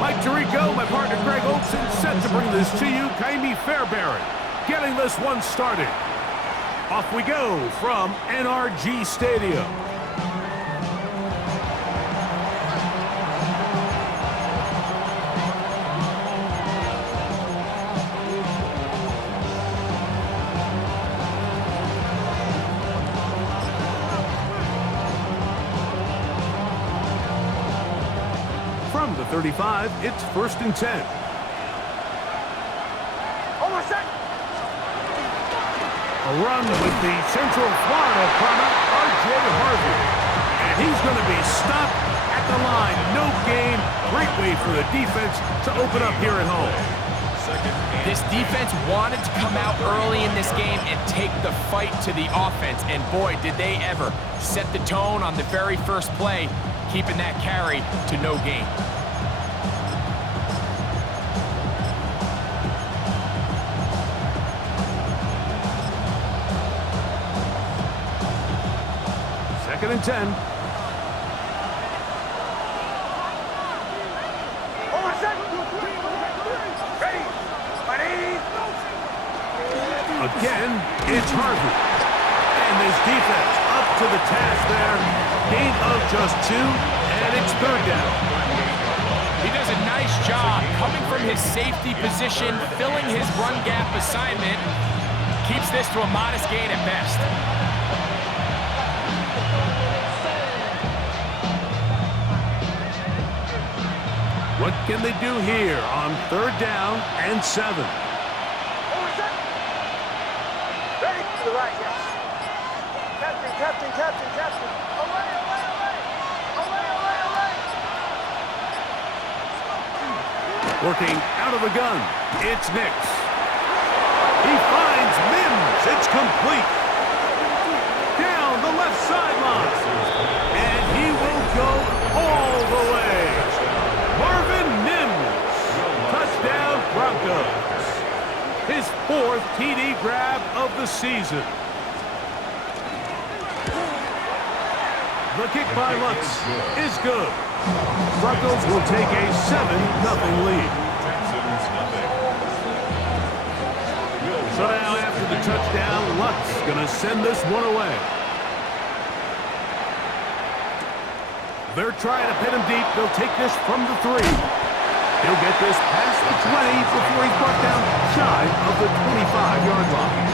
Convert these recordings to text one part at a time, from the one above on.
Mike Tirico, my partner Greg Olson, set to bring this to you. Kaimi Fairbairn getting this one started. Off we go from NRG Stadium. From the 35, it's 1st and 10. A run with the Central Florida product, R.J. Harvey. And he's going to be stopped at the line. No gain. Great way for the defense to open up here at home. This defense wanted to come out early in this game and take the fight to the offense. And boy, did they ever set the tone on the very first play, keeping that carry to no gain. Second and 10. Again, it's Harvey. And this defense up to the task there. Gain of just 2, and it's 3rd down. He does a nice job coming from his safety position, filling his run gap assignment. Keeps this to a modest gain at best. What can they do here on 3rd down and 7? Ready to the right, yes. Captain. Away. Working out of the gun, it's Nix. He finds Mims. It's complete. Down the left sideline. And he will go all the way. Marvin Mims. Touchdown Broncos. His 4th TD grab of the season. The kick by Lutz is good. Broncos will take a 7-0 lead. So now after the touchdown, Lutz gonna send this one away. They're trying to pin him deep. They'll take this from the 3. He'll get this past the 20 before he's brought down shy of the 25-yard line.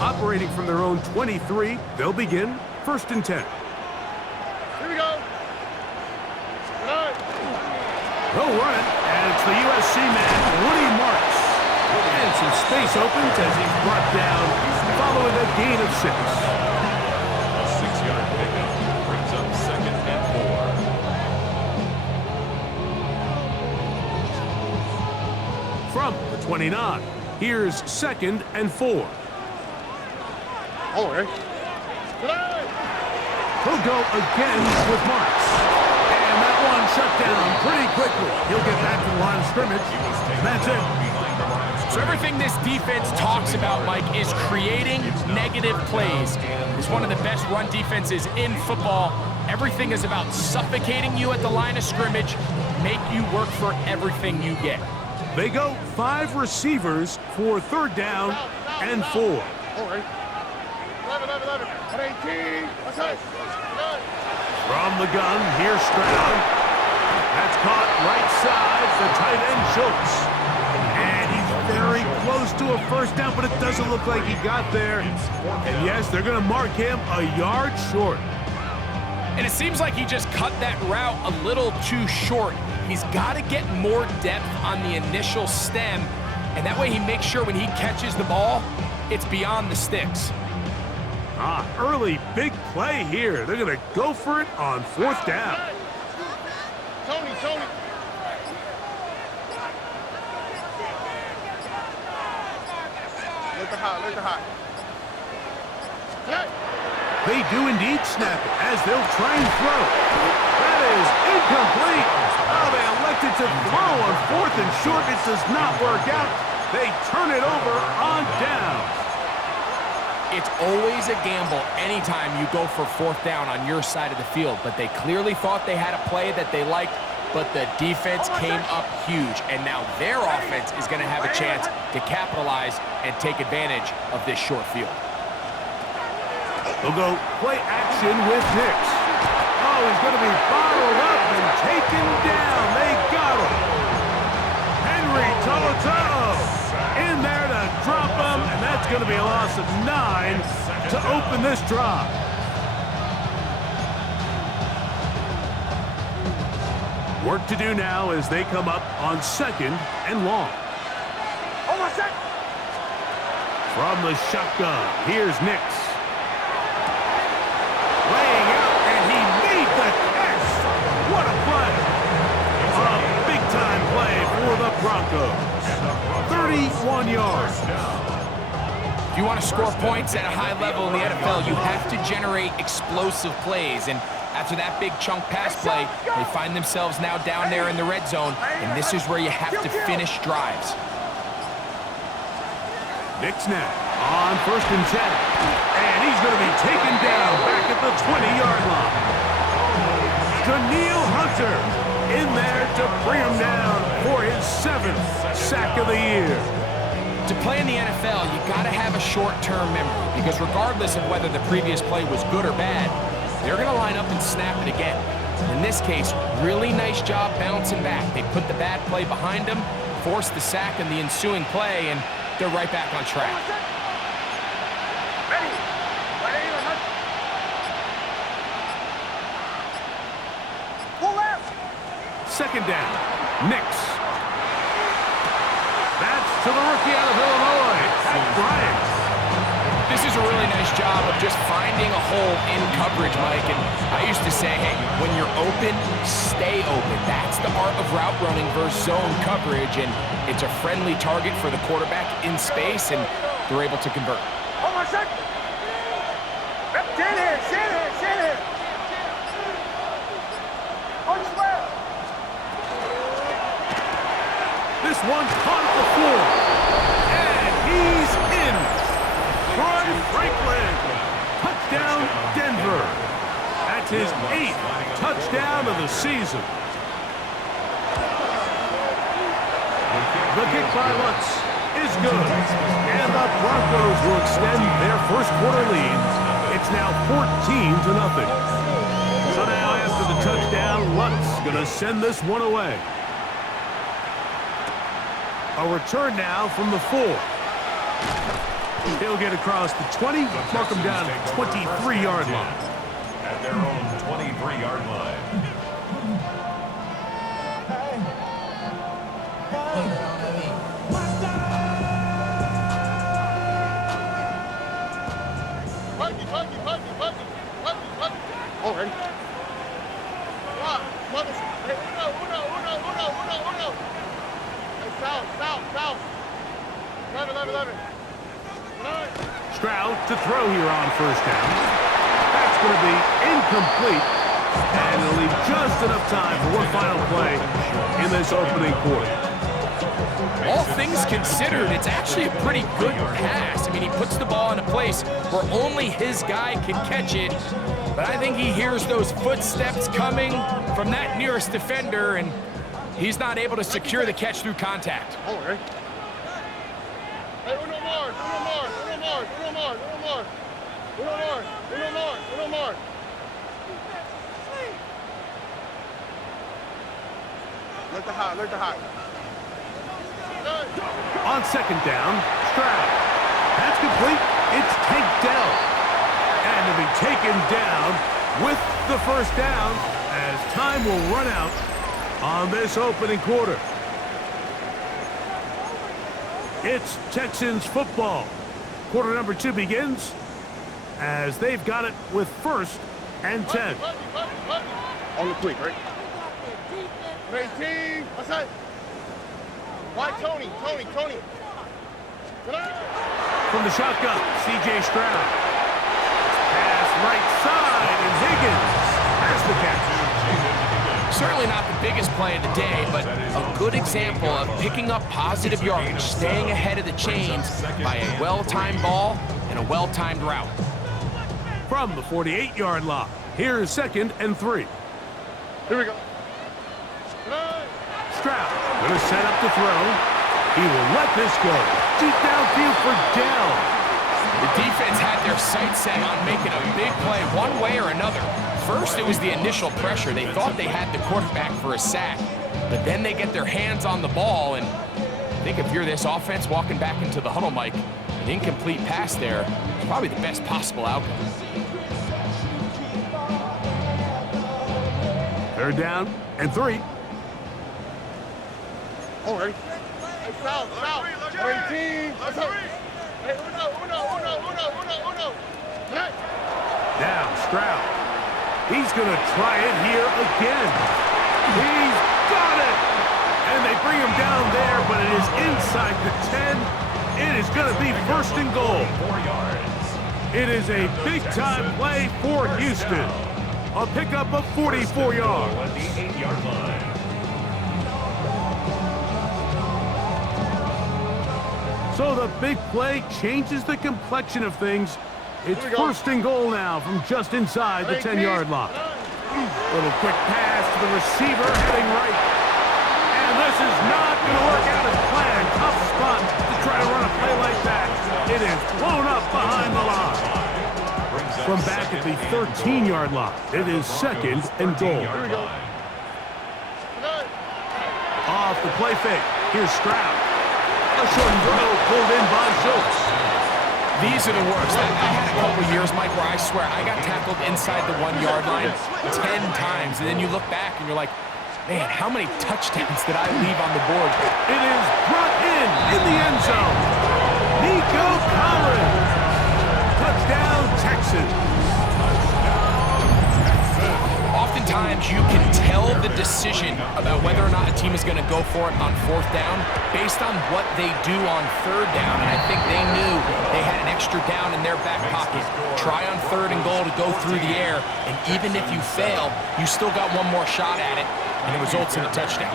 Operating from their own 23, they'll begin 1st and 10. Here we go. They'll run it, and it's the USC man, Woody Marks. And some space opens as he's brought down following a gain of 6. A 6-yard pickup brings up 2nd and 4. From the 29, here's 2nd and 4. He'll go again with Marks. And that one shut down pretty quickly. He'll get back to the line of scrimmage. That's it. So everything this defense talks about, Mike, is creating negative plays. It's one of the best run defenses in football. Everything is about suffocating you at the line of scrimmage, make you work for everything you get. They go 5 receivers for 3rd down and 4. 11. 18. From the gun, here's Stroud. That's caught right side, the tight end Schultz. And he's very close to a 1st down, but it doesn't look like he got there. And yes, they're going to mark him a yard short. And it seems like he just cut that route a little too short. He's got to get more depth on the initial stem, and that way he makes sure when he catches the ball, it's beyond the sticks. Early big play here. They're going to go for it on 4th down. Tony. Look at hot. They do indeed snap it as they'll try and throw. That is incomplete. Oh, they elected it to throw on 4th and short. It does not work out. They turn it over on downs. It's always a gamble anytime you go for 4th down on your side of the field, but they clearly thought they had a play that they liked, but the defense came up huge, and now their offense is going to have a chance to capitalize and take advantage of this short field. They'll go play action with Nix. Oh, he's going to be bottled up and taken down. They got him. Henry Tolotolo in there to drop him, and that's going to be a loss of 9 to open this drive. Work to do now as they come up on 2nd and long. From the shotgun, here's Nix. Laying out, and he made the catch. What a play. A big-time play for the Broncos. 31 yards. If you want to score points at a high level in the NFL, you have to generate explosive plays. And after that big chunk pass play, they find themselves now down there in the red zone, and this is where you have to finish drives. Nix now on 1st and 10. And he's going to be taken down back at the 20-yard line. Daniil Hunter in there to bring him down for his 7th sack of the year. To play in the NFL, you got to have a short-term memory, because regardless of whether the previous play was good or bad, they're going to line up and snap it again. In this case, really nice job bouncing back. They put the bad play behind them, forced the sack in the ensuing play, and they're right back on track. Second down, Nix. That's to the rookie out of Illinois, Bryant. This is a really nice job of just finding a hole in coverage, Mike. And I used to say, hey, when you're open, stay open. That's the art of route running versus zone coverage, and it's a friendly target for the quarterback in space, and they're able to convert. Hold on a second. Sit here. This one caught at the floor, and he's in. Troy Franklin, touchdown Denver. That's his 8th touchdown of the season. The kick by Lutz is good, and the Broncos will extend their first quarter lead. It's now 14-0. So now after the touchdown, Lutz gonna send this one away. A return now from the 4. He'll get across the 20, mark him down at the 23-yard line. At their own 23-yard line. Oh, ready? Mother. Hey, uno. South. 11. Stroud to throw here on 1st down. That's going to be incomplete, and it'll leave just enough time for one final play in this opening quarter. All things considered, it's actually a pretty good pass. I mean, he puts the ball in a place where only his guy can catch it, but I think he hears those footsteps coming from that nearest defender, and he's not able to secure the catch through contact. Oh, right. Hey, uno more. Alert the hot. On 2nd down, Stroud. That's complete. It's Tank Dell. And to be taken down with the 1st down as time will run out on this opening quarter. It's Texans football. Quarter number 2 begins as they've got it with 1st and 10. On the quick, right? 18. What's that? Why Tony? From the shotgun, C.J. Stroud. Pass right side, and Higgins has the catch. Certainly not the biggest play of the day, but a good example of picking up positive yardage, staying ahead of the chains by a well-timed ball and a well-timed route. From the 48-yard line, here's 2nd and 3. Here we go. Stroud going to set up to throw. He will let this go. Deep downfield for down. The defense had their sights set on making a big play one way or another. First, it was the initial pressure. They thought they had the quarterback for a sack, but then they get their hands on the ball, and I think if you're this offense walking back into the huddle, Mike, an incomplete pass there is probably the best possible outcome. 3rd down and 3. All right. Hey, foul. 18. Let's go. Hey, uno. Hey. Now Stroud. He's going to try it here again. He's got it. And they bring him down there, but it is inside the 10. It is going to be 1st and goal. 4 yards. It is a big-time play for Houston. A pickup of 44 yards. On the 8-yard line. So the big play changes the complexion of things. It's 1st and goal now from just inside the 10-yard line. Little quick pass to the receiver heading right. And this is not going to work out as planned. Tough spot to try to run a play like that. It is blown up behind the line. From back at the 13-yard line, it is 2nd and goal. Off the play fake. Here's Stroud. A short throw pulled in by Schultz. These are the worst. I had a couple years, Mike, where I swear I got tackled inside the 1-yard line 10 times, and then you look back and you're like, man, how many touchdowns did I leave on the board? It is brought in the end zone. Nico Collins. Touchdown, Texans. Oftentimes, you can tell the decision about whether or not a team is going to go for it on 4th down based on what they do on 3rd down. And I think they knew they had an extra down in their back pocket. Try on 3rd and goal to go through the air, and even if you fail, you still got one more shot at it, and it results in a touchdown.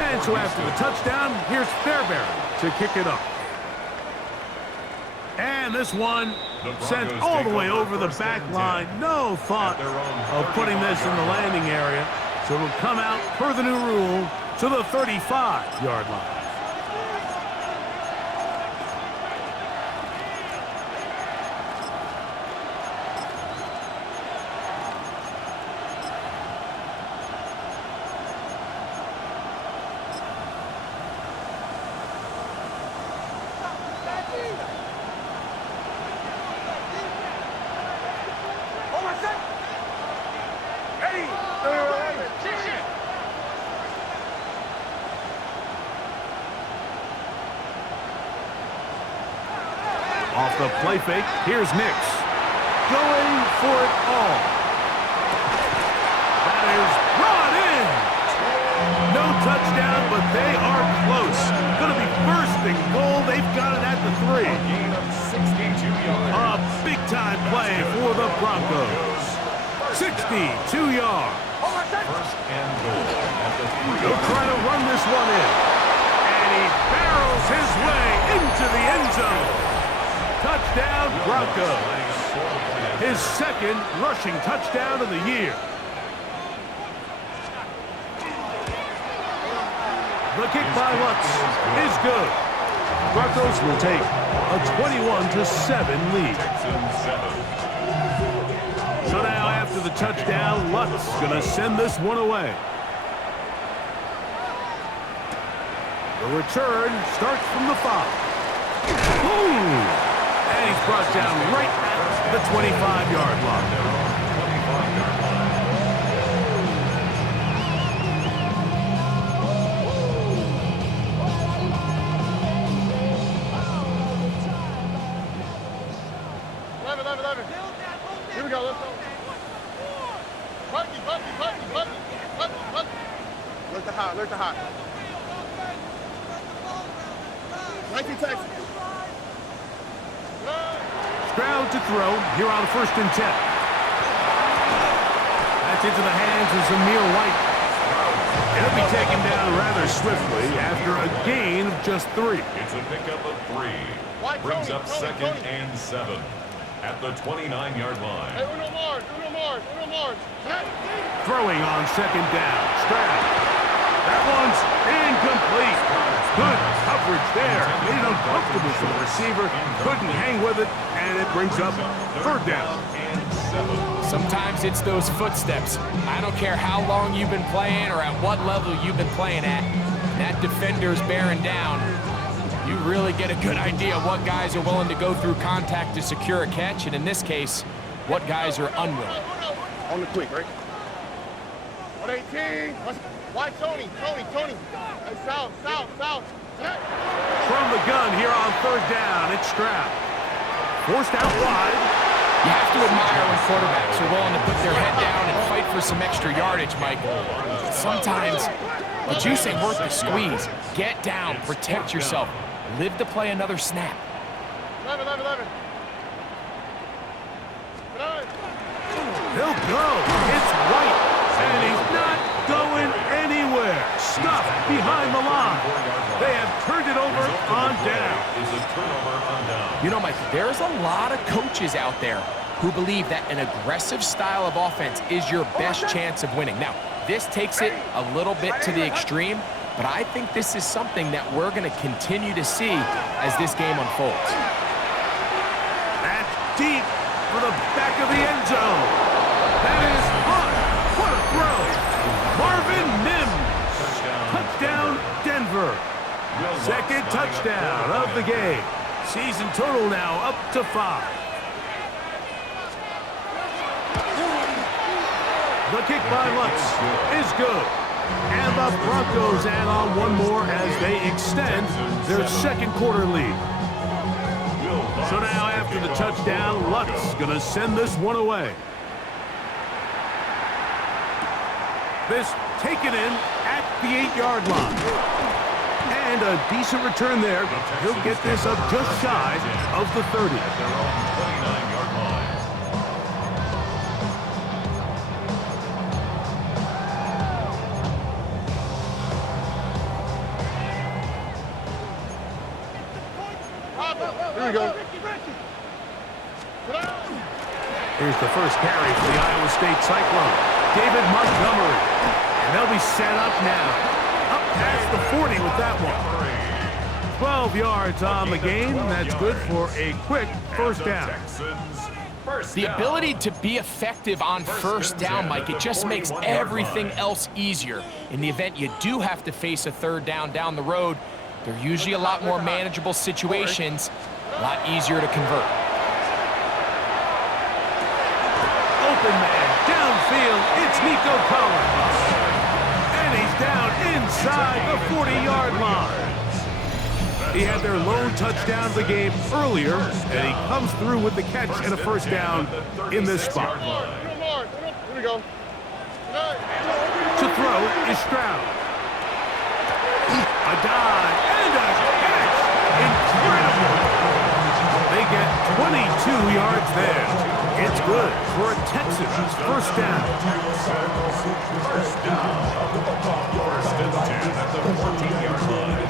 And so after the touchdown, here's Fairbairn to kick it up. And this one sent all the way over the back line. No thought of putting this in the landing area. So it'll come out, per the new rule, to the 35-yard line. Off the play fake, here's Nix. Going for it all. That is brought in. No touchdown, but they are close. Going to be 1st and goal. They've got it at the 3. A gain of 62 yards. A big-time play for the Broncos. 62 yards. 1st and goal at the 3. They'll try to run this one in. And he barrels his way into the end zone. Touchdown, Broncos. His 2nd rushing touchdown of the year. The kick by Lutz is good. Broncos will take a 21-7 lead. So now after the touchdown, Lutz going to send this one away. The return starts from the 5. Ooh! And he's brought down right at the 25-yard line. Here we go, let's go. Bucky. Alert the hot. 19 Texans. Stroud to throw here on 1st and 10. That's into the hands of Zamir White. He'll be taken down rather swiftly after a gain of just 3. It's a pickup of 3. Brings up second and 7 at the 29-yard line. Hey, uno more. Throwing on second down. Stroud. That one's incomplete. Good coverage there. Made it uncomfortable for the receiver. Couldn't hang with it, and it brings up third down. Sometimes it's those footsteps. I don't care how long you've been playing or at what level you've been playing at. That defender's bearing down. You really get a good idea of what guys are willing to go through contact to secure a catch, and in this case, what guys are unwilling. On the quick, right? 118. Why Tony? Hey, south. From the gun here on third down, it's Stroud. Forced out wide. You have to admire when quarterbacks are willing to put their head down and fight for some extra yardage, Mike. Sometimes the juice ain't worth the squeeze. Get down, protect yourself, live to play another snap. 11. He'll go. It's White, and he's not going anywhere. Stuffed behind the line. They have turned it over on down. You know, Mike, there's a lot of coaches out there who believe that an aggressive style of offense is your best chance of winning. Now, this takes it a little bit to the extreme, but I think this is something that we're going to continue to see as this game unfolds. That's deep for the back of the end zone. That is hot. What a throw. Marvin Mims. Touchdown, Denver. Second touchdown of the game. Season total now up to 5. The kick by Lutz is good. And the Broncos add on one more as they extend their second quarter lead. So now after the touchdown, Lutz going to send this one away. This taken in at the 8-yard line. And a decent return there. He'll get this up just shy of the 30. At their own 29-yard line. Here we go. Here's the first carry for the Iowa State Cyclone. David Montgomery. And they'll be set up now. Up past the 40 with that one. 12 yards on the game. That's good for a quick first down. The ability to be effective on first down, Mike, it just makes everything else easier. In the event you do have to face a third down the road, they're usually a lot more manageable situations, a lot easier to convert. Open man, downfield, it's Nico Collins. And he's down inside the 40-yard line. He had their lone touchdown of the game earlier, and he comes through with the catch and a first down in this spot. Here we go. To throw is Stroud. A dive and a catch. Incredible. They get 22 yards there. It's good for a Texans first down. First down. First and 10 at the 14-yard line.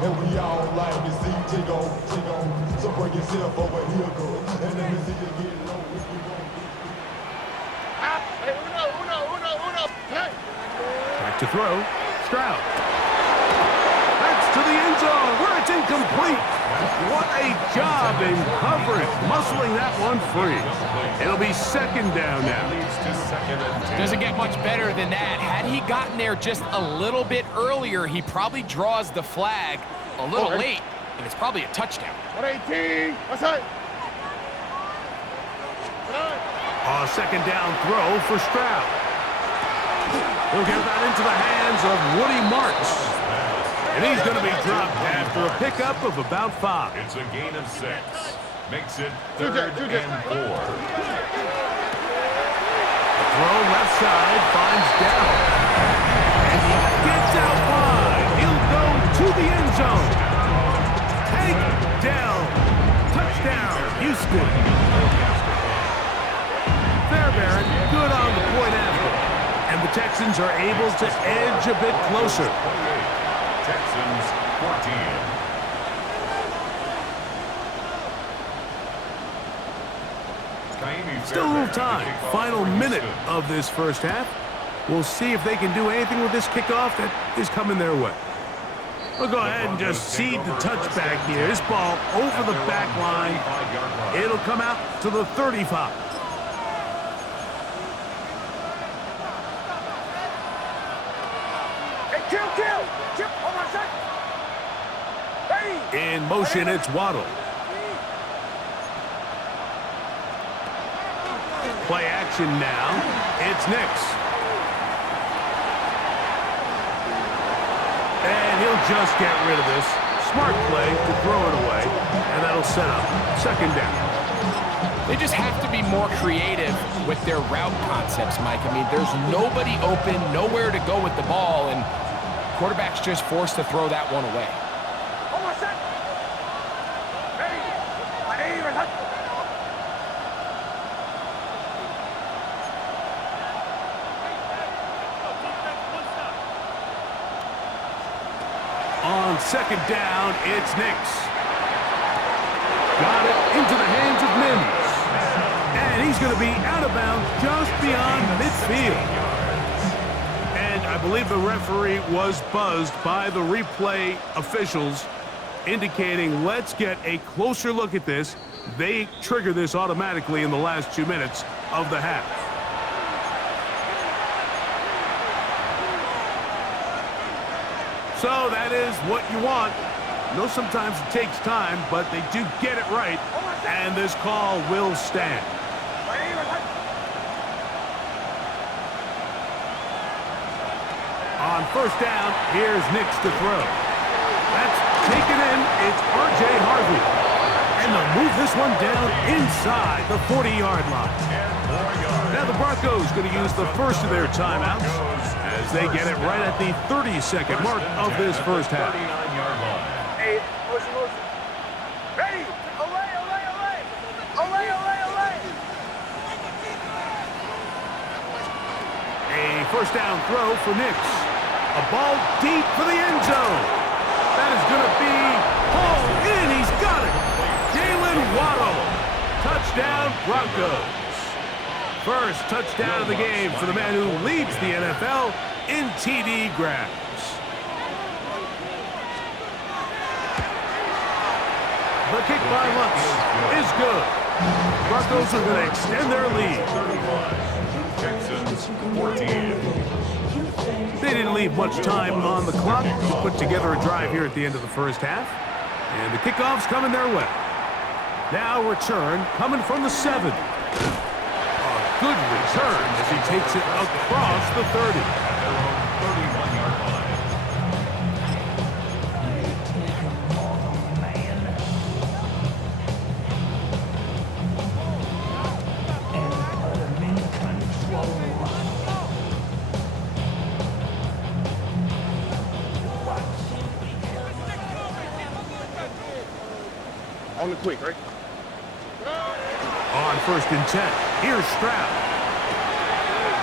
And we all like to see Jingo. So bring yourself over here, girl. And let me see you get low if you want. Hey, uno. Hey. Back to throw. Stroud. That's to the end zone where it's incomplete. What a job in coverage, muscling that one free. It'll be second down now. Doesn't get much better than that. Had he gotten there just a little bit earlier, he probably draws the flag a little late, and it's probably a touchdown. 118. What's that? A second down throw for Stroud. He'll get that into the hands of Woody Marks. And he's going to be dropped after a pickup of about 5. It's a gain of 6. Makes it third and 4. Throw left side, finds Dell. And he gets out wide. He'll go to the end zone. Tank Dell. Touchdown, Houston. Fairbairn, good on the point after. Texans are able to edge a bit closer. 28. Texans 14. Still a little time. Final minute of this first half. We'll see if they can do anything with this kickoff that is coming their way. We'll go ahead and just seed the touchback here. This ball over the back line. It'll come out to the 35. In motion, it's Waddle. Play action now. It's Nix. And he'll just get rid of this. Smart play to throw it away. And that'll set up second down. They just have to be more creative with their route concepts, Mike. I mean, there's nobody open, nowhere to go with the ball, and quarterback's just forced to throw that one away. On second down, it's Nix. Got it into the hands of Mims. And he's going to be out of bounds just beyond midfield. And I believe the referee was buzzed by the replay officials, indicating let's get a closer look at this. They trigger this automatically in the last 2 minutes of the half. So that is what you want. I know sometimes it takes time, but they do get it right, and this call will stand. On first down, here's Nix to throw. That's taken in. It's R.J. Harvey. And they'll move this one down inside the 40-yard line. Now the Broncos going to use the first of their timeouts as they get it right at the 30-second mark of this first half. Hey, motion. Ready? Away. A first down throw for Nix. A ball deep for the end zone. That is going to be hauled in. He's got it. Jalen Waddle. Touchdown, Broncos. First touchdown of the game for the man who leads the NFL in TD grabs. The kick by Lutz is good. Broncos are going to extend their lead. Texans 14. They didn't leave much time on the clock to put together a drive here at the end of the first half. And the kickoff's coming their way. Now return coming from the 7. A good return as he takes it across the 30. 31-yard line. On the quick, right? On first and 10, here's Stroud.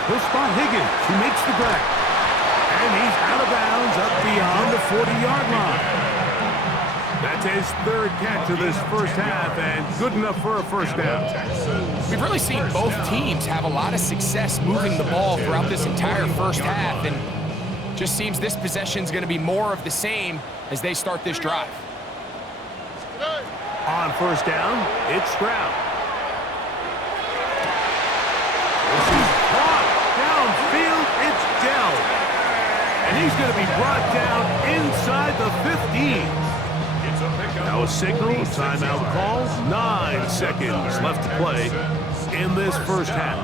He'll spot Higgins, who makes the grab. And he's out of bounds up beyond the 40-yard line. That's his third catch of this first half, and good enough for a first down. We've really seen both teams have a lot of success moving the ball throughout this entire first half, and just seems this possession is going to be more of the same as they start this drive. On first down, it's Stroud. This is caught downfield. It's Dell. And he's going to be brought down inside the 15. Now a signal, timeout call. 9 seconds left to play in this first half.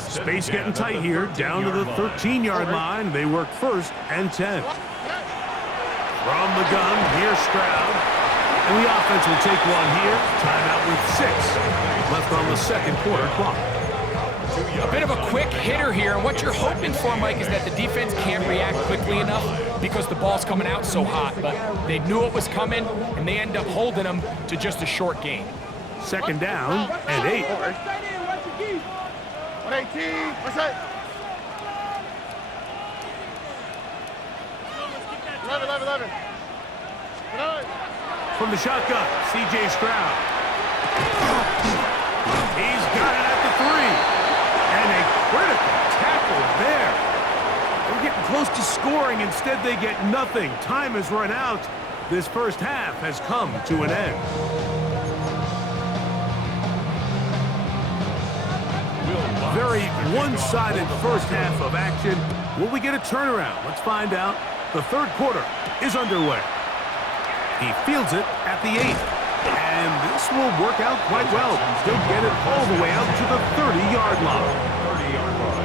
Space getting tight here, down to the 13-yard line. They work first and 10. From the gun, here's Stroud. And the offense will take one here. Timeout with 6 left on the second quarter clock. A bit of a quick hitter here, and what you're hoping for, Mike, is that the defense can't react quickly enough because the ball's coming out so hot. But they knew it was coming, and they end up holding them to just a short gain. Second down and 8. 118. What's that? 11. From the shotgun, C.J. Stroud. He's got it at the 3. And a critical tackle there. They're getting close to scoring. Instead, they get nothing. Time has run out. This first half has come to an end. Very one-sided first half of action. Will we get a turnaround? Let's find out. The third quarter is underway. He fields it at the 8. And this will work out quite well. He'll get it all the way out to the 30-yard line. 30-yard line.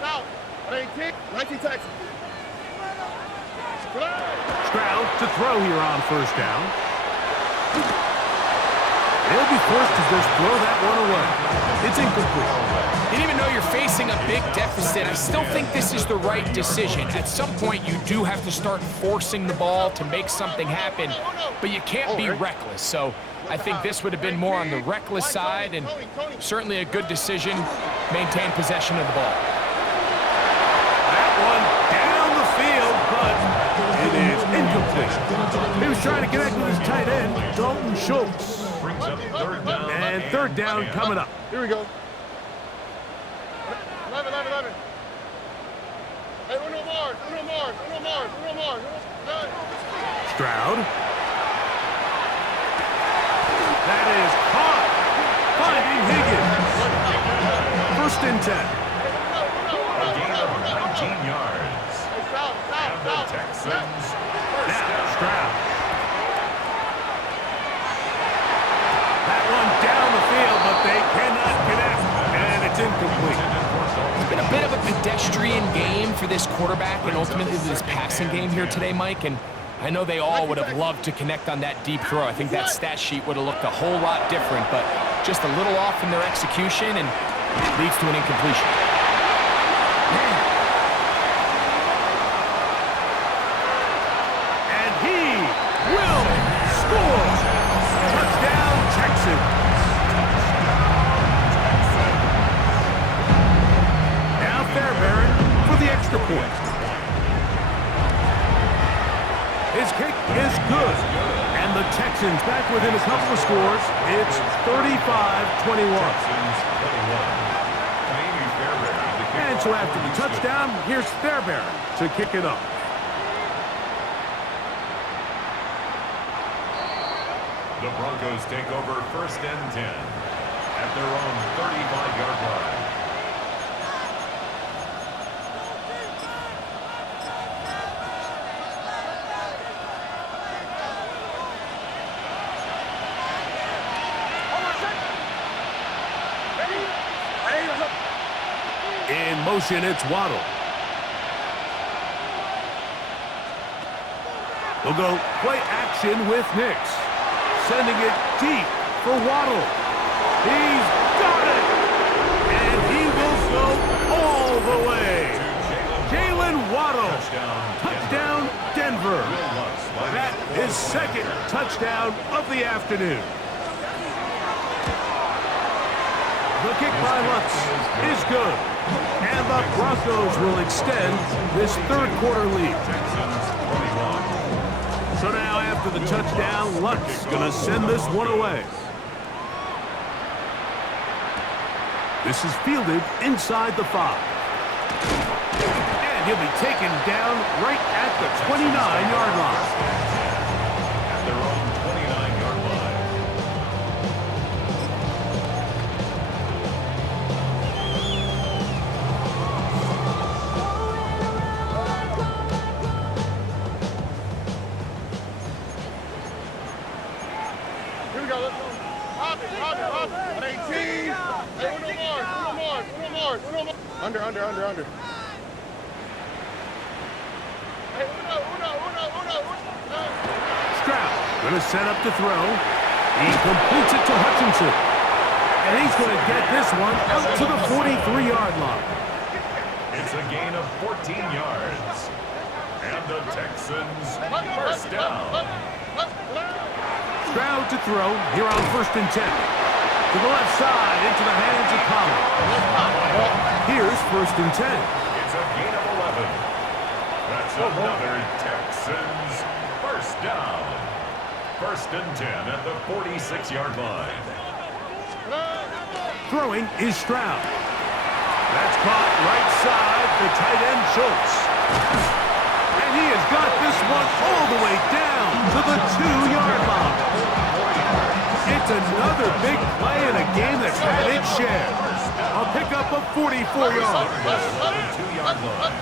South. 19 Texans. Stroud to throw here on first down. They'll be forced to just throw that one away. It's incomplete. And even though you're facing a big deficit, I still think this is the right decision. At some point, you do have to start forcing the ball to make something happen, but you can't be reckless. So I think this would have been more on the reckless side, and certainly a good decision. Maintain possession of the ball. That one down the field, but it is incomplete. He was trying to connect with his tight end, Dalton Schultz. Brings up third down. And third down coming up. Here we go. 11. Hey, Uno Mars. Stroud. That is caught. Finding Higgins. First and 10. A gain of 19 yards. And the Texans. Now Stroud. That one down the field, but they cannot connect. And it's incomplete. It's been a bit of a pedestrian game for this quarterback and ultimately this passing game here today, Mike. And I know they all would have loved to connect on that deep throw. I think that stat sheet would have looked a whole lot different, but just a little off in their execution and leads to an incompletion. And he will score. Touchdown, Texans. Now Fairbairn for the extra point. His kick is good. And the Texans back within a couple of scores. It's 35-21. And so after the touchdown, here's Fairbairn to kick it up. The Broncos take over first and 10 at their own 35-yard line. In motion, it's Waddle. We'll go play action with Nix. Sending it deep for Waddle. He's got it! And he will go all the way. Jalen Waddle. Touchdown, Denver. That is second touchdown of the afternoon. The kick by Lutz is good. And the Broncos will extend this third quarter lead. So now after the touchdown, Lutz going to send this one away. This is fielded inside the 5. And he'll be taken down right at the 29-yard line. At their own 29-yard line. Here we go. Let's go. Hop it. 18. Hey, Uno Mars. Under. Hey, Uno. Stroud going to set up to throw. He completes it to Hutchinson. And he's going to get this one out to the 43-yard line. It's a gain of 14 yards. And the Texans, first down. Stroud to throw here on 1st and 10. To the left side, into the hands of Collins. Here's 1st and 10. It's a gain of 11. That's another Texans first down. 1st and 10 at the 46-yard line. Throwing is Stroud. That's caught right side to tight end Schultz. And he has got this one all the way down to the 2-yard line. It's another big play in a game that's had its share. A pickup of 44 yards. 2-yard line.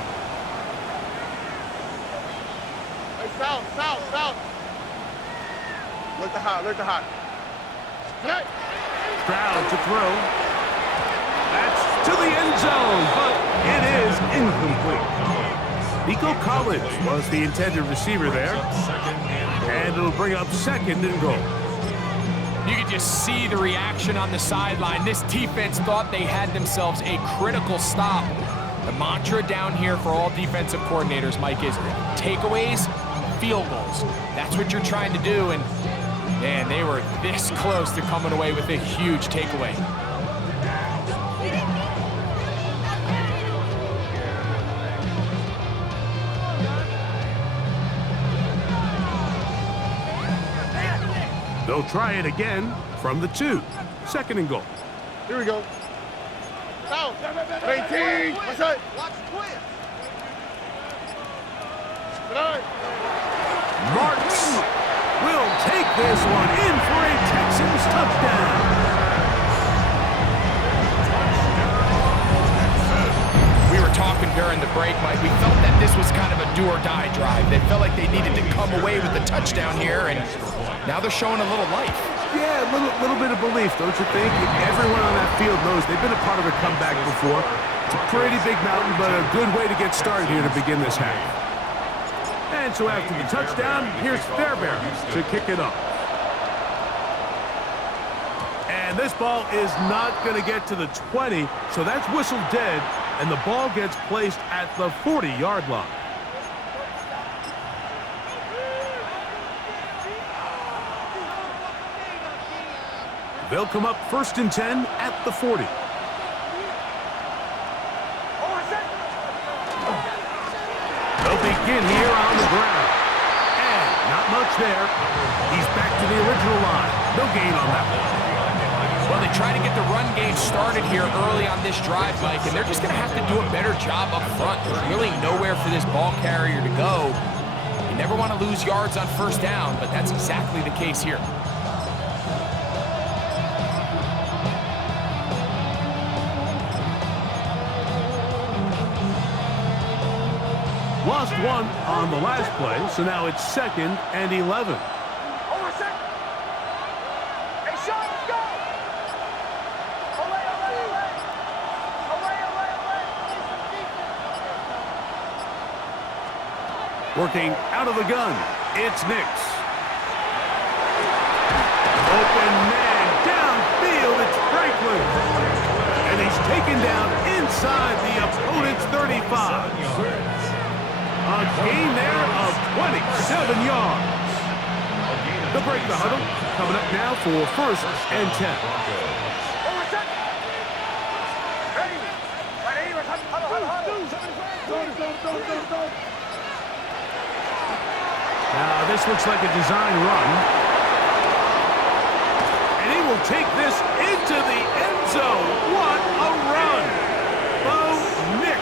Hey, south. Look the hot. Stroud to throw. That's to the end zone, but it is incomplete. Nico Collins was the intended receiver there. And it'll bring up 2nd and goal. You can just see the reaction on the sideline. This defense thought they had themselves a critical stop. The mantra down here for all defensive coordinators, Mike, is takeaways, field goals. That's what you're trying to do, and man, they were this close to coming away with a huge takeaway. They'll try it again from the 2. 2nd and goal. Here we go. South. 18. What's that? Watch the twist. Marks will take this one in for a Texans touchdown. We were talking during the break, Mike. We felt that this was kind of a do-or-die drive. They felt like they needed to come away with the touchdown here, and now they're showing a little life. Yeah, a little bit of belief, don't you think? Everyone on that field knows they've been a part of a comeback before. It's a pretty big mountain, but a good way to get started here to begin this half. And so after the touchdown, here's Fairbairn to kick it up. And this ball is not going to get to the 20, so that's whistled dead, and the ball gets placed at the 40-yard line. They'll come up 1st and 10 at the 40. They'll begin here on the ground. And not much there. He's back to the original line. No gain on that one. Well, they try to get the run game started here early on this drive, Mike, and they're just going to have to do a better job up front. There's really nowhere for this ball carrier to go. You never want to lose yards on 1st down, but that's exactly the case here. Lost one on the last play, so now it's 2nd and 11. Working out of the gun, it's Nix. Open man, downfield, it's Franklin. And he's taken down inside the opponent's 35. A gain there of 27 yards. They'll break the huddle. Coming up now for 1st and 10. Now this looks like a design run. And he will take this into the end zone. What a run! Bo Nix.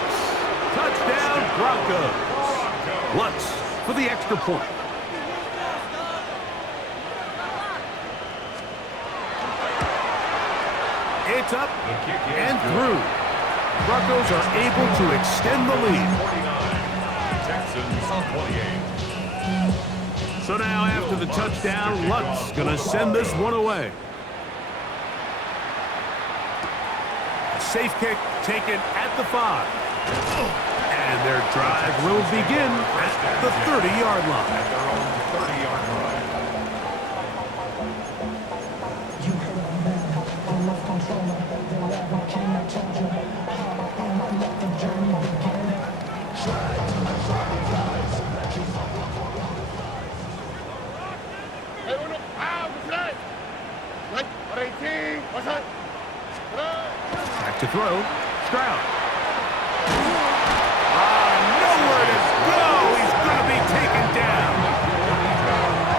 Touchdown Broncos. Lutz for the extra point. It's up and through. Broncos are able to extend the lead. 49. Texans 28. So now after the touchdown, Lutz gonna send this one away. A safe kick taken at the 5. And their drive will begin at the 30-yard line. At their own 30-yard line. You heard that, I love control of the level, king, I told you how and I let the journey begin. Try to rise, keep on throw. Stroud. Nowhere to go. He's going to be taken down.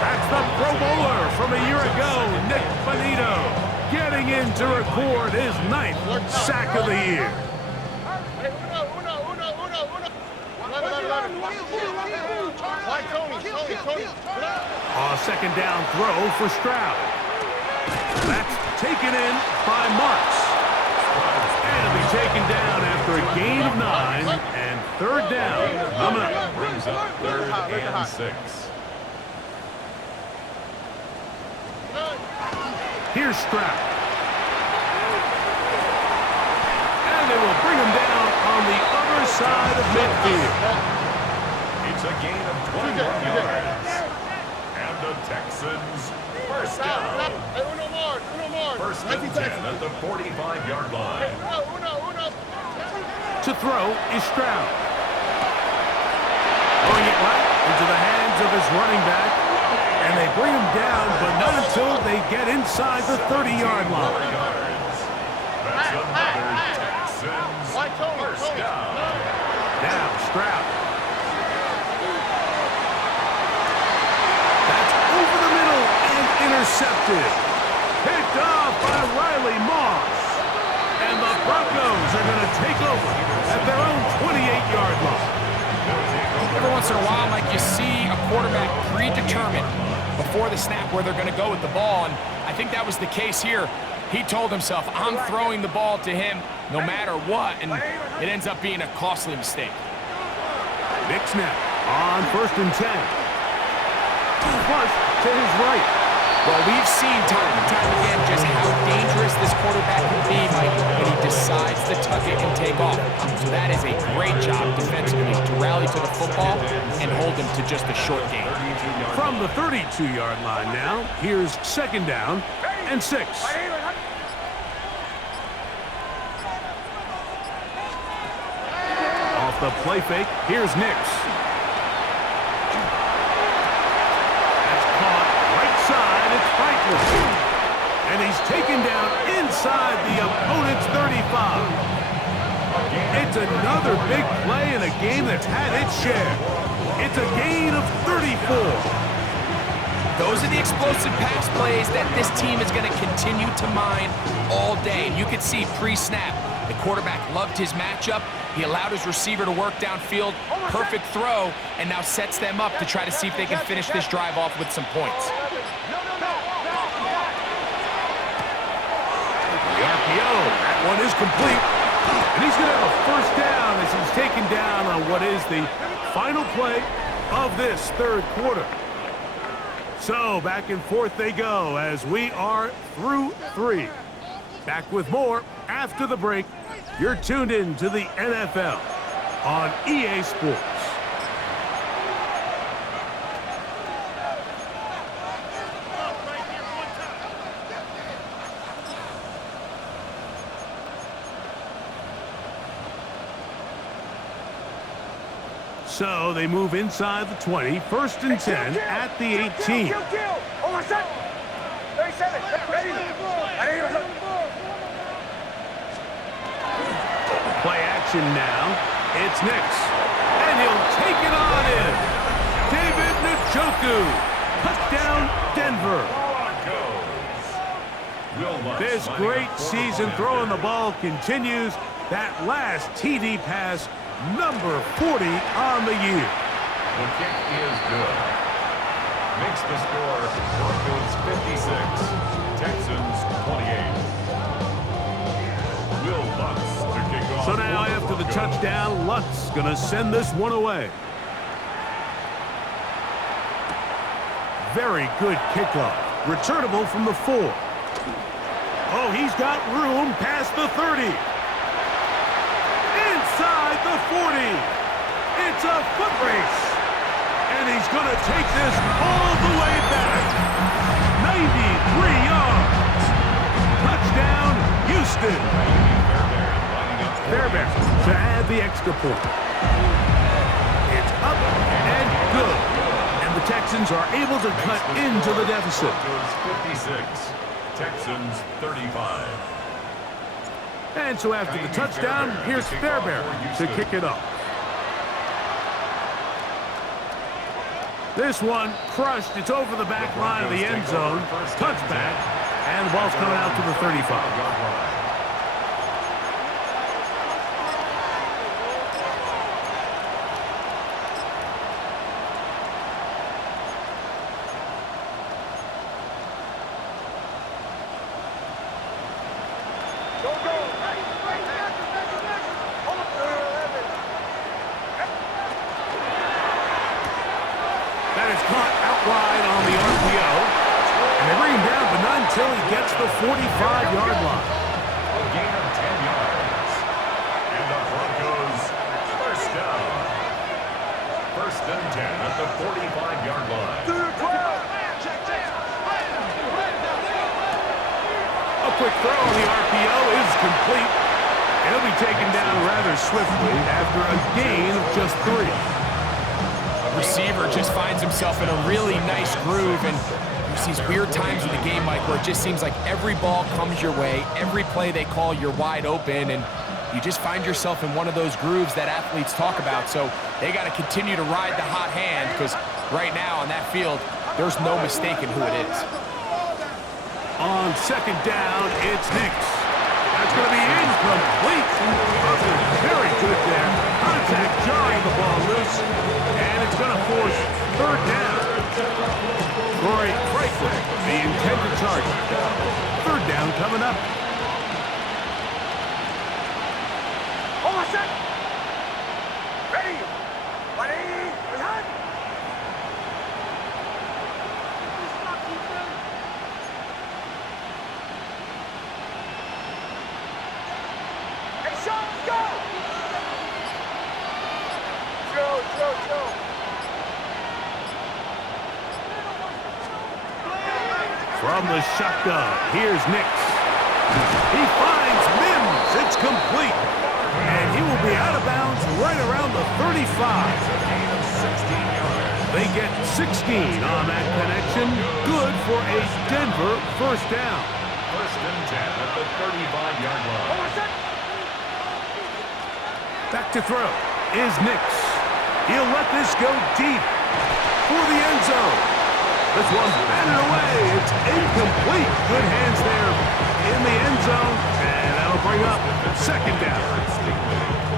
That's the Pro Bowler from a year ago, Nick Bonito, getting in to record his 9th sack of the year. Second down throw for Stroud. That's taken in by Marks. And it'll be taken down after a gain of 9 and 3rd down. Coming up. Brings up 3rd and 6. Here's Stroud. And they will bring him down on the other side of midfield. It's a gain of 21 yards. And the Texans first down. First and 10 at the 45-yard line. To throw is Stroud. Throwing it right into the hands of his running back. And they bring him down, but not until they get inside the 30-yard line. That's another Texans first down. Now Stroud. That's over the middle and intercepted. Picked off by Riley Moss. And the Broncos are going to take over at their own 28-yard line. Every once in a while, Mike, you see a quarterback predetermined before the snap where they're going to go with the ball, and I think that was the case here. He told himself, I'm throwing the ball to him no matter what, and it ends up being a costly mistake. Big snap on 1st and 10. Flush to his right. Well, we've seen time and time again just how dangerous this quarterback can be, Mike, when he decides to tuck it and take off. So that is a great job defensively to rally to the football and hold him to just a short gain. From the 32-yard line now, here's 2nd down and 6. Off the play fake, here's Nix. That's caught right side, it's Franklin. And he's taken down inside the opponent's 35. It's another big play in a game that's had its share. It's a gain of 34. Those are the explosive pass plays that this team is going to continue to mine all day. And you could see pre-snap, the quarterback loved his matchup. He allowed his receiver to work downfield, perfect throw, and now sets them up to try to see if they can finish this drive off with some points. The RPO, that one is complete. And he's going to have a 1st down as he's taken down on what is the final play of this 3rd quarter. So back and forth they go as we are through 3. Back with more after the break. You're tuned in to the NFL on EA Sports. So they move inside the 20, 1st and 10 at the 18. Play action now. It's Nix. And he'll take it on in. David Njoku. Touchdown, Denver. This great season throwing the ball continues. That last TD pass, number 40 on the year. The kick is good. Makes the score Broncos 56, Texans 28. Will Lutz to kick off. So now after the touchdown, Lutz going to send this one away. Very good kickoff. Returnable from the 4. Oh, he's got room past the 30. Inside the 40. It's a foot race. And he's going to take this all the way back. 93 yards. Touchdown, Houston. Fairbairn to add the extra point. It's up and good. And the Texans are able to cut into the deficit. 56, Texans 35. And so after the touchdown, here's Fairbairn to kick it off. This one crushed. It's over the back line of the end zone. Touchback. And the ball's coming out to the 35. That is caught out wide on the RPO. And they bring him down, but not until he gets the 45-yard line. A gain of 10 yards. And the Broncos first down. First and 10 at the 45-yard line. A quick throw on the RPO is complete. He'll be taken down rather swiftly after a gain of just 3. Receiver just finds himself in a really nice groove, and there's these weird times in the game, Mike, where it just seems like every ball comes your way, every play they call, you're wide open, and you just find yourself in one of those grooves that athletes talk about. So they got to continue to ride the hot hand, because right now on that field, there's no mistaking who it is. On second down, it's Nix. That's going to be incomplete. Very good there. Contact jarring the ball loose. And it's going to force third down. Troy Franklin, the intended target. Third down coming up. Hold on a sec. Ready. Ready. Behind. Hey, Sean, let's go. Joe. From the shotgun, here's Nix. He finds Mims. It's complete. And he will be out of bounds right around the 35. Gain of 16 yards. They get 16 on that connection. Good for a Denver first down. First and 10 at the 35-yard line. Hold on a sec. Back to throw is Nix. He'll let this go deep for the end zone. This one's batted away. It's incomplete. Good hands there in the end zone. And that'll bring up second down.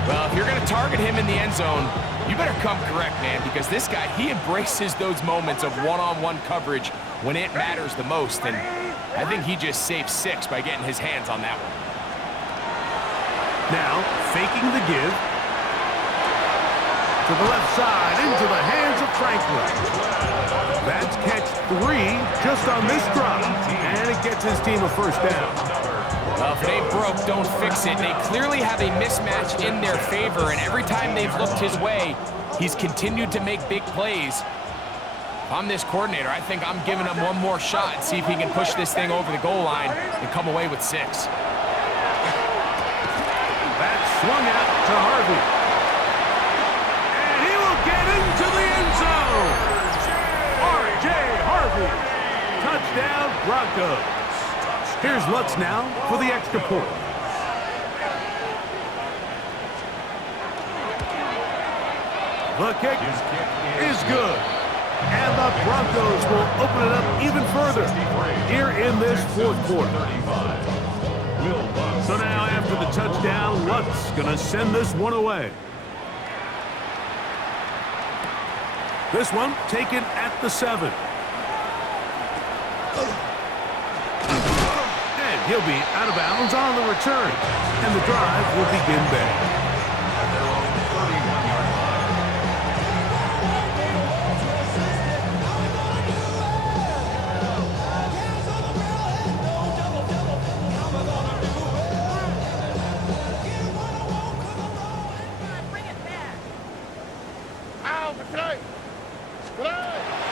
Well, if you're going to target him in the end zone, you better come correct, man, because this guy, he embraces those moments of one-on-one coverage when it matters the most, and I think he just saved 6 by getting his hands on that one. Now, faking the give. To the left side, into the hands of Franklin. That's catch 3 just on this drop, and it gets his team a first down. Well, if it ain't broke, don't fix it. They clearly have a mismatch in their favor, and every time they've looked his way, he's continued to make big plays. If I'm this coordinator, I think I'm giving him one more shot and see if he can push this thing over the goal line and come away with 6. That's swung out to Harvey. And he will get into the end zone. R.J. Harvey. Touchdown, Broncos. Here's Lutz now for the extra point. The kick is good. And the Broncos will open it up even further here in this fourth quarter. So now after the touchdown, Lutz going to send this one away. This one taken at the 7. And he'll be out of bounds on the return. And the drive will begin there.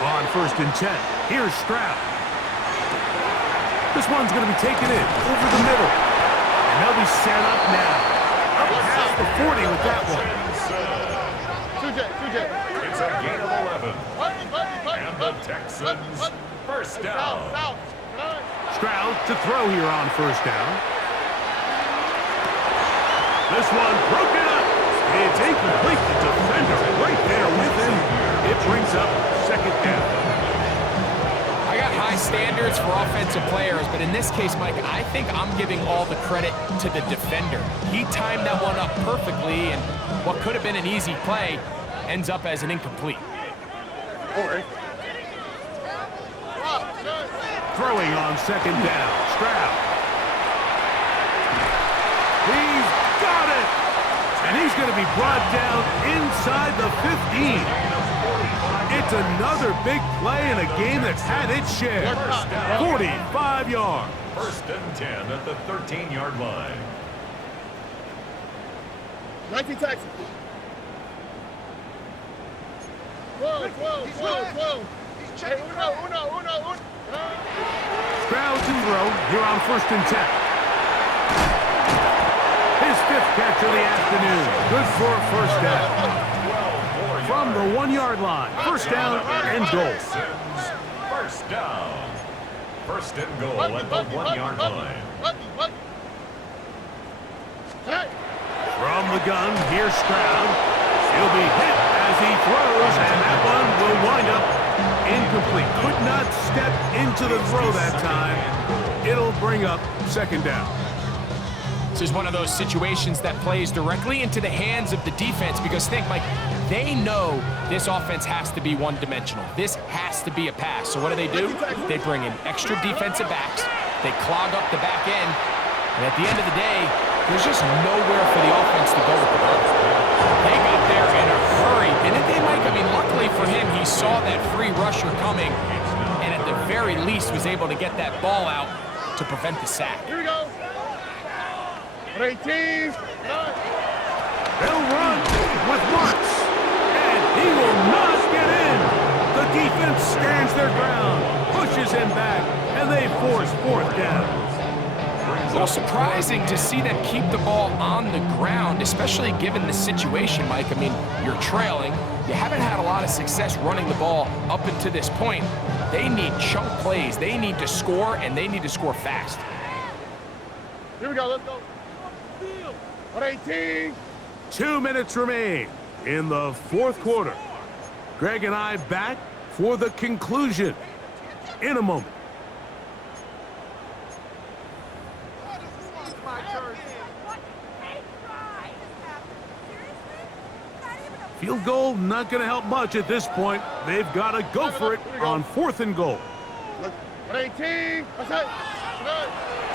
On first and 10, here's Stroud. This one's going to be taken in over the middle. And they'll be set up now. Up past the 40 with that one. It's a gain of 11. And the Texans first down. Stroud to throw here on first down. This one broken up. It's incomplete. The defender right there with him. It brings up second down. I got high standards for offensive players, but in this case, Mike, I think I'm giving all the credit to the defender. He timed that one up perfectly, and what could have been an easy play ends up as an incomplete. Throwing on second down. Stroud. He's got it. And he's going to be brought down inside the 15. It's another big play in a game that's had its share. 45 yards. First and 10 at the 13-yard line. 19 Texans. 12. Hey, uno. Stroud to throw here on first and 10. His fifth catch of the afternoon. Good for a first down. From the 1-yard line. First down and goal. First down. First and goal at the 1-yard line. From the gun, here's Stroud. He'll be hit as he throws, and that one will wind up incomplete. Could not step into the throw that time. It'll bring up second down. This is one of those situations that plays directly into the hands of the defense because think, Mike, they know this offense has to be one-dimensional. This has to be a pass. So what do? They bring in extra defensive backs. They clog up the back end. And at the end of the day, there's just nowhere for the offense to go with the ball. They got there in a hurry, didn't they, Mike? I mean, luckily for him, he saw that free rusher coming and at the very least was able to get that ball out to prevent the sack. Here we go. 18. They'll run with Marks, and he will not get in. The defense stands their ground, pushes him back, and they force fourth down. A little surprising to see them keep the ball on the ground, especially given the situation, Mike. I mean, you're trailing. You haven't had a lot of success running the ball up until this point. They need chunk plays. They need to score, and they need to score fast. Here we go. Let's go. 118. 2 minutes remain in the fourth quarter. Greg and I back for the conclusion in a moment. Field goal not going to help much at this point. They've got to go for it on fourth and goal. 118.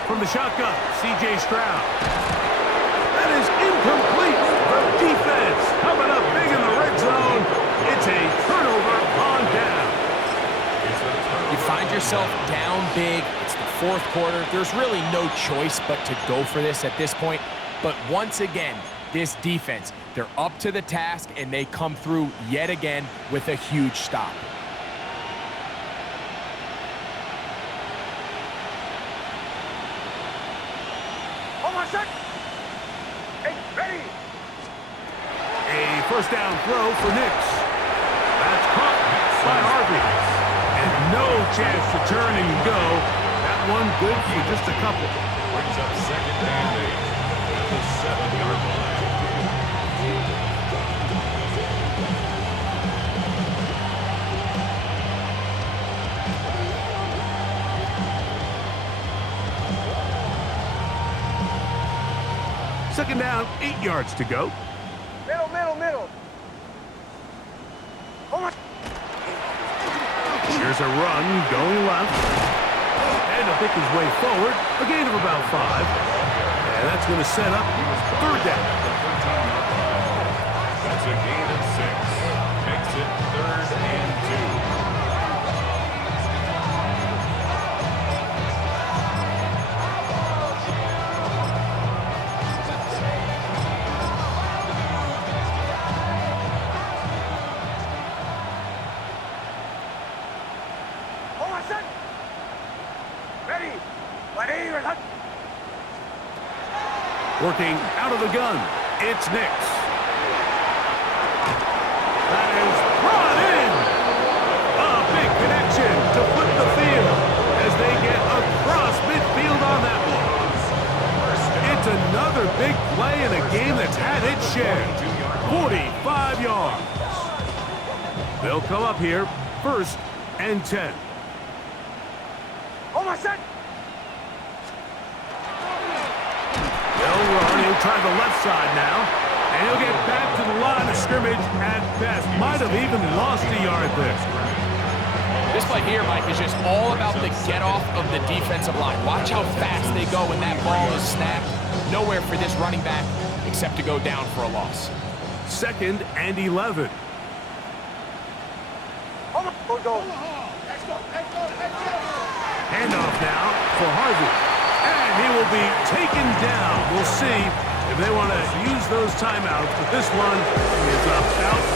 From the shotgun, C.J. Stroud. That is incomplete. The defense coming up big in the red zone. It's a turnover on down. You find yourself down big. It's the fourth quarter. There's really no choice but to go for this at this point. But once again, this defense, they're up to the task, and they come through yet again with a huge stop. A first down throw for Nix. That's caught by Harvey. And no chance to turn and go. That one good for just a couple. Brings up second and 8 at the 7-yard line. Second down, 8 yards to go. Middle. Here's a run going left. And to pick his way forward, a gain of about 5. And that's going to set up third down. That's a gain of 6. Makes it 3rd and 2. Working out of the gun, it's Nix. That is brought in. A big connection to flip the field as they get across midfield on that one. It's another big play in a game They'll come up here, 1st and 10. Oh, my set. They'll run. He'll try the left side now. And he'll get back to the line of scrimmage at best. Might have even lost a yard there. This play here, Mike, is just all about the get-off of the defensive line. Watch how fast they go when that ball is snapped. Nowhere for this running back except to go down for a loss. 2nd and 11. Handoff now for Harvey. And he will be taken down. We'll see if they want to use those timeouts, but this one is about